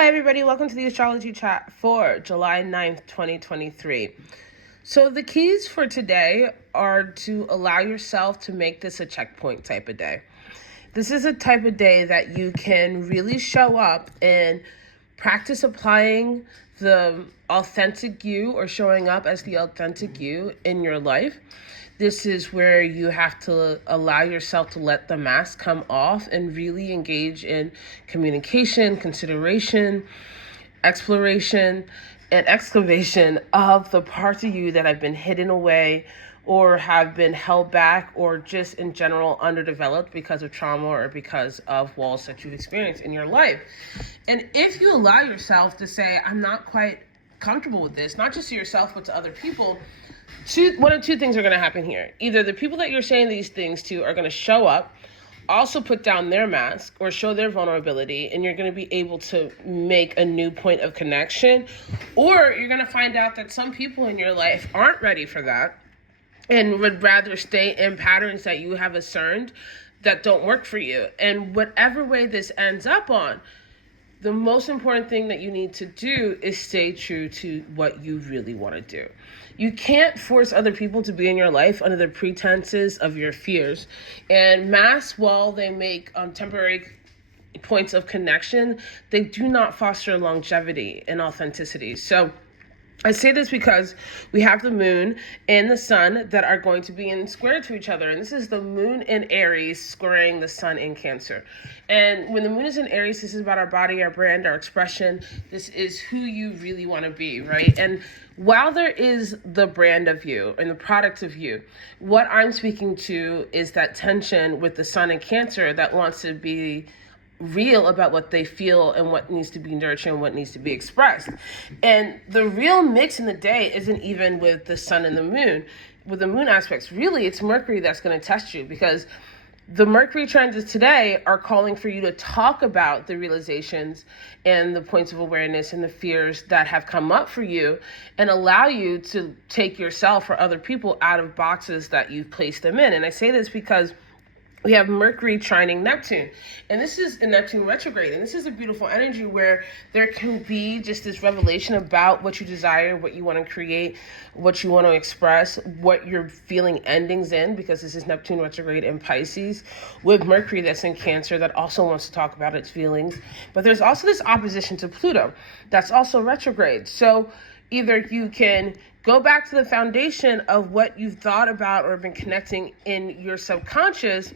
Hi, everybody. Welcome to the astrology chat for July 9th, 2023. So the keys for today are to allow yourself to make this a checkpoint type of day. This is a type of day that you can really show up and practice applying the authentic you or showing up as the authentic you in your life. This is where you have to allow yourself to let the mask come off and really engage in communication, consideration, exploration, and excavation of the parts of you that have been hidden away or have been held back or just in general underdeveloped because of trauma or because of walls that you've experienced in your life. And if you allow yourself to say, I'm not quite comfortable with this, not just to yourself, but to other people, one of two things are going to happen here. Either the people that you're saying these things to are going to show up, also put down their mask or show their vulnerability, and you're going to be able to make a new point of connection, or you're going to find out that some people in your life aren't ready for that and would rather stay in patterns that you have discerned that don't work for you. And whatever way this ends up on, the most important thing that you need to do is stay true to what you really want to do. You can't force other people to be in your life under the pretenses of your fears. And masks, while they make temporary points of connection, they do not foster longevity and authenticity. So I say this because we have the moon and the sun that are going to be in square to each other. And this is the moon in Aries squaring the sun in Cancer. And when the moon is in Aries, this is about our body, our brand, our expression. This is who you really want to be, right? And while there is the brand of you and the product of you, what I'm speaking to is that tension with the sun in Cancer that wants to be real about what they feel and what needs to be nurtured and what needs to be expressed. And the real mix in the day isn't even with the sun and the moon. With the moon aspects, really it's Mercury that's going to test you, because the Mercury transits today are calling for you to talk about the realizations and the points of awareness and the fears that have come up for you, and allow you to take yourself or other people out of boxes that you've placed them in. And I say this because we have Mercury trining Neptune, and this is in Neptune retrograde, and this is a beautiful energy where there can be just this revelation about what you desire, what you want to create, what you want to express, what you're feeling endings in, because this is Neptune retrograde in Pisces, with Mercury that's in Cancer that also wants to talk about its feelings. But there's also this opposition to Pluto that's also retrograde. So either you can go back to the foundation of what you've thought about or been connecting in your subconscious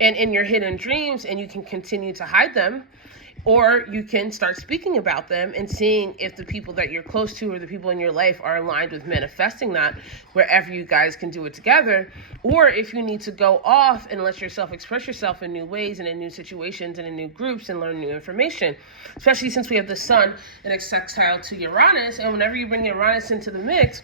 and in your hidden dreams, and you can continue to hide them, or you can start speaking about them and seeing if the people that you're close to or the people in your life are aligned with manifesting that, wherever you guys can do it together, or if you need to go off and let yourself express yourself in new ways and in new situations and in new groups and learn new information, especially since we have the sun in a sextile to Uranus. And whenever you bring Uranus into the mix,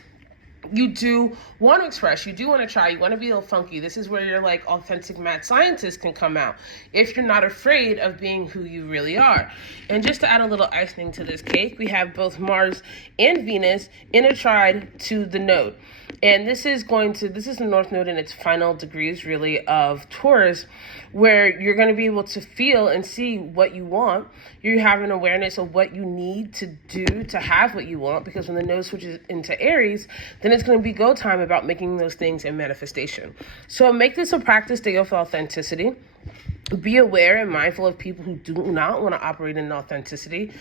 you do want to express, you do want to try, you want to be a little funky. This is where your like authentic mad scientist can come out if you're not afraid of being who you really are. And just to add a little icing to this cake, we have both Mars and Venus in a trine to the node. And this is the North Node in its final degrees really of Taurus, where you're going to be able to feel and see what you want. You have an awareness of what you need to do to have what you want, because when the node switches into Aries, then it's going to be go time about making those things in manifestation. So make this a practice day of authenticity. Be aware and mindful of people who do not want to operate in authenticity,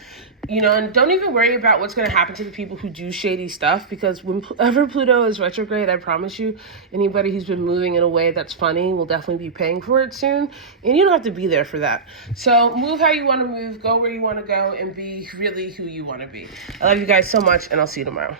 and don't even worry about what's going to happen to the people who do shady stuff, because whenever Pluto is retrograde, I promise you, anybody who's been moving in a way that's funny will definitely be paying for it soon, and you don't have to be there for that. So move how you want to move, go where you want to go, and be really who you want to be. I love you guys so much, and I'll see you tomorrow.